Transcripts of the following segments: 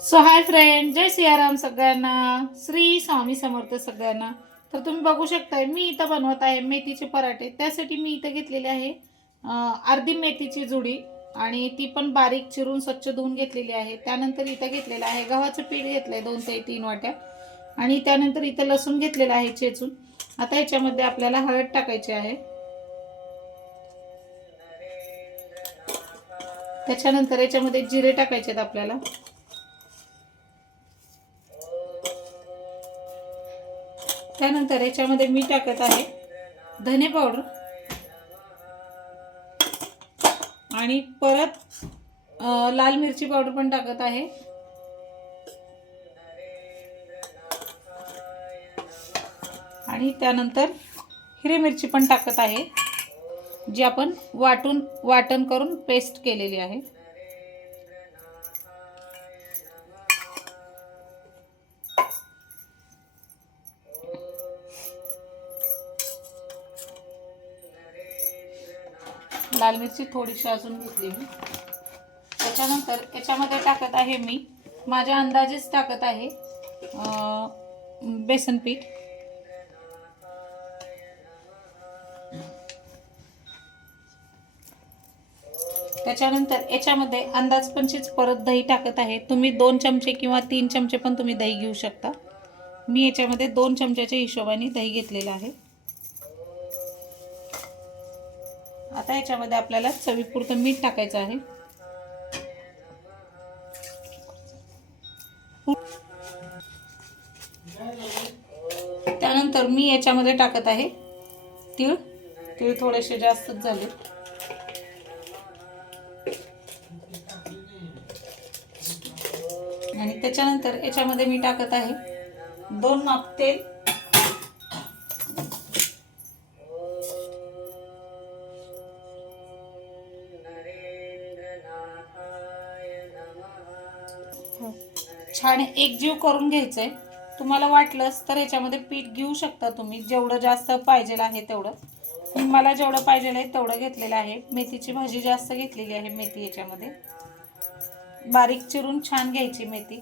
So hi friend, जय सियाराम सगळ्यांना, श्री स्वामी समर्थ सगळ्यांना. तर तुम्ही बघू शकताय मी इथं बनवत आहे मेथीचे पराठे. त्यासाठी मी इथं घेतलेले आहे अर्धी मेथीची जुडी आणि ती पण बारीक चिरून स्वच्छ धुवून घेतलेली आहे. त्यानंतर इथं घेतलेलं आहे गव्हाचं पीठ घेतलंय 2 ते 3 वाट्या आणि त्यानंतर इथं लसूण घेतलेला आहे चेचून. आता याच्यामध्ये आपल्याला हळद टाकायची आहे. त्याच्यानंतर याच्यामध्ये जिरे टाकायचे आहेत आपल्याला. त्यानंतर याच्यामध्ये मी टाकत आहे धने पावडर आणि परत लाल मिरची पावडर पण टाकत आहे. आणि त्यानंतर हिरवी मिरची पण टाकत आहे, जी आपण वाटण करून पेस्ट केलेली आहे. लाल मिरची थोडीशी अजून घेतली मी. त्याच्यानंतर याच्यामध्ये टाकत आहे मी माझ्या अंदाजेच टाकत आहे बेसन पीठ. त्याच्यानंतर याच्यामध्ये अंदाज पंचीच परत दही टाकत आहे. तुम्ही 2 चमचे किंवा 3 चमचे पण तुम्ही दही घेऊ शकता. मी याच्यामध्ये 2 चमच्याच्या हिशोबाने दही घेतलेलं आहे. आता याच्यामध्ये आपल्याला चवीपुरतं मीठ टाकायचं आहे. त्यानंतर मी याच्यामध्ये टाकत आहे तीळ. तीळ थोडेसे जास्तच झाले. आणि त्याच्यानंतर याच्यामध्ये मी टाकत आहे 2 माप तेल. छान एकजीव करून घ्यायचंय. तुम्हाला वाटलंच तर याच्यामध्ये पीठ घेऊ शकता तुम्ही, जेवढं जास्त पाहिजे आहे तेवढं. मला जेवढं पाहिजे आहे तेवढं घेतलेलं आहे. मेथीची भाजी जास्त घेतलेली आहे. मेथी याच्यामध्ये बारीक चिरून छान घ्यायची मेथी.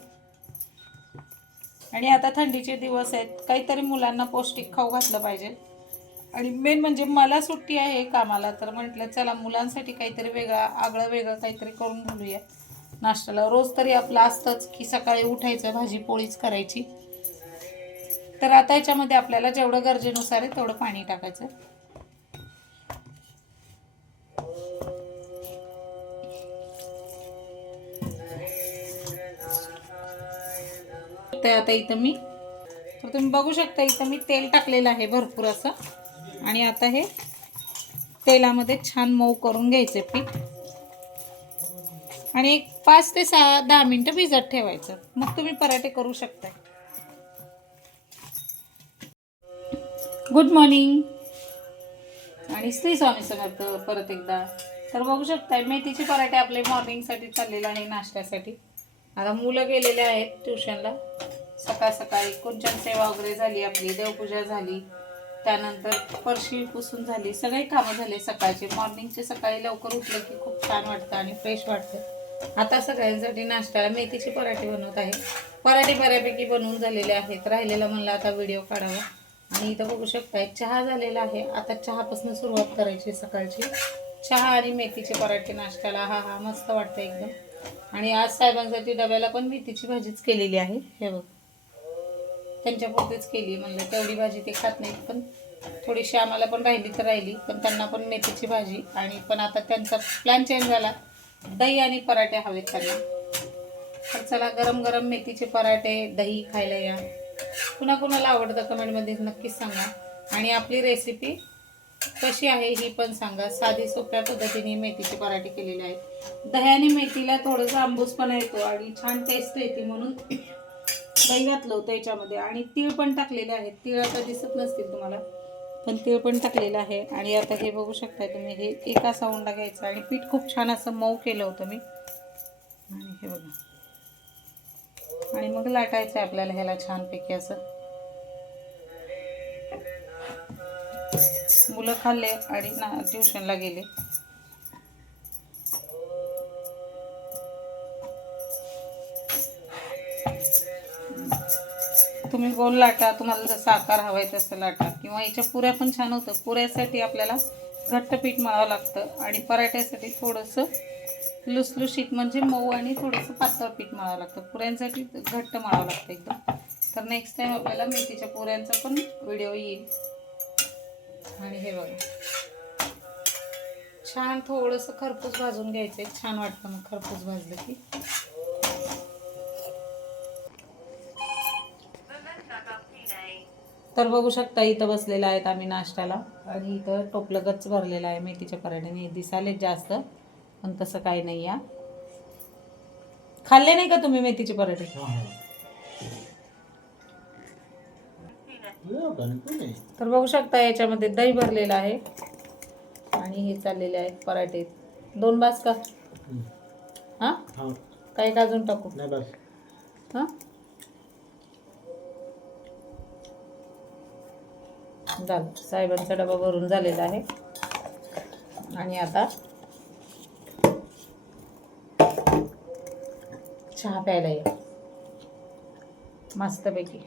आणि आता थंडीचे दिवस आहेत, काहीतरी मुलांना पौष्टिक खाऊ घातलं पाहिजे. आणि मेन म्हणजे मला सुट्टी आहे कामाला, तर म्हटलं चला मुलांसाठी काहीतरी आगळं वेगळं काहीतरी करून घालूया नाश्त्याला. रोज तरी आपलं असतंच की सकाळी उठायचं भाजी पोळीच करायची. तर आता याच्यामध्ये आपल्याला जेवढं गरजेनुसार आहे तेवढं पाणी टाकायचं. आता इथं मी तर तुम्ही बघू शकता इथं मी तेल टाकलेलं आहे भरपूर असं. आणि आता हे तेलामध्ये छान मऊ करून घ्यायचे पीठ आणि एक 5 ते 10 मिनिटं भिजत ठेवायचं. मग तुम्ही पराठे करू शकता. गुड मॉर्निंग आणि श्री स्वामी समर्थ परत एकदा. तर बघू शकताय मेथीचे पराठे आपले मॉर्निंगसाठी चाललेले आहे नाश्त्यासाठी. आता मुलं गेलेले आहेत ट्युशनला. सकाळ सकाळी कुंचन सेवा वगैरे झाली, आपली देवपूजा झाली, त्यानंतर फरशी पुसून झाली, सगळे कामं झाले सकाळचे. मॉर्निंगचे सकाळी लवकर उठलं की खूप छान वाटतं आणि फ्रेश वाटतं. आता सगळ्यांसाठी नाश्त्याला मेथीचे पराठे बनवत आहे. पराठे बऱ्यापैकी बनवून झालेले आहेत. राहिलेला म्हणलं आता व्हिडिओ काढावा. आणि इथं बघू शकताय चहा झालेला आहे. आता चहापासून सुरुवात करायची सकाळची. चहा आणि मेथीचे पराठे नाश्त्याला हा हा मस्त वाटतं एकदम. आणि आज साहेबांसाठी डब्याला पण मेथीची भाजीच केलेली आहे. हे बघ, त्यांच्यापुरतीच केली. म्हणलं तेवढी भाजी ते खात नाहीत, पण थोडीशी आम्हाला पण राहिली तर राहिली, पण त्यांना पण मेथीची भाजी. आणि पण आता त्यांचा प्लॅन चेंज झाला, दही आणि पराठे हवेत त्यांना. तर चला गरम गरम मेथीचे पराठे दही खायला या. कुणाकुणाला आवडतं कमेंटमध्ये नक्कीच सांगा. आणि आपली रेसिपी कशी आहे ही पण सांगा. साधी सोप्या पद्धतीने मेथीचे पराठे केलेले आहेत. दही आणि मेथीला थोडंसं आंबूसपणा येतो आणि छान टेस्ट येते म्हणून दही घातलं होतं याच्यामध्ये. आणि तीळ पण टाकलेले आहेत. तीळ आता दिसत नसतील तुम्हाला, पण तीळ पण टाकलेलं आहे. आणि आता हे बघू शकताय तुम्ही, हे एक असा उंडा घ्यायचा आणि पीठ खूप छान असं मऊ केलं होतं मी. आणि हे बघा, आणि मग लाटायचं आहे आपल्याला ह्याला छानपैकी असं. मुलं खाल्ले आणि ट्युशनला गेले. तुम्ही गोल लाटा, तुम्हाला जसा आकार हवा आहे तसं लाटा, किंवा याच्या पुऱ्या पण छान होतं. पुऱ्यासाठी आपल्याला घट्ट पीठ मळावं लागतं आणि पराठ्यासाठी थोडंसं लुसलुशीत म्हणजे मऊ आणि थोडंसं पातळ पीठ मळावं लागतं. पुऱ्यांसाठी घट्ट मळावं लागतं एकदम. तर नेक्स्ट टाईम आपल्याला मेथीच्या पुऱ्यांचा पण व्हिडिओ येईल. आणि हे बघा, छान थोडंसं खरपूस भाजून घ्यायचं आहे. छान वाटतं मग खरपूस भाजलं की. तर बघू शकता इथं बसलेलं आहेत आम्ही नाश्त्याला, आणि इथं टोपलं गच्च भरलेलं आहे मेथीच्या पराठ्याने. दिसालेच जास्त, पण तसं काही नाही. या खाल्ले नाही का तुम्ही मेथीचे पराठे? तर बघू शकता याच्यामध्ये दही भरलेलं आहे आणि हे चाललेले आहेत पराठे. 2 बास का? हां, काही का अजून टाकू? नाही बस. हां, झालं. साहेबांचा डबा भरून झालेला आहे. आणि आता चहा प्यायला ये मस्तपैकी.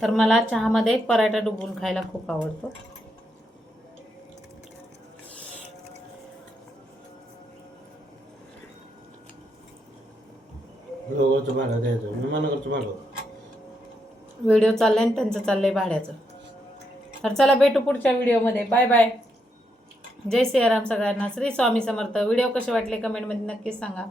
तर मला चहामध्ये पराठा डुबवून खायला खूप आवडतो. व्हिडिओ चाललाय आणि त्यांचं चाललंय भाड्याचं. तर चला भेटू पुढच्या व्हिडिओमध्ये. Bye bye. जय सियाराम सगळ्यांना. श्री स्वामी समर्थ. व्हिडिओ कसे वाटले कमेंटमध्ये नक्कीच सांगा.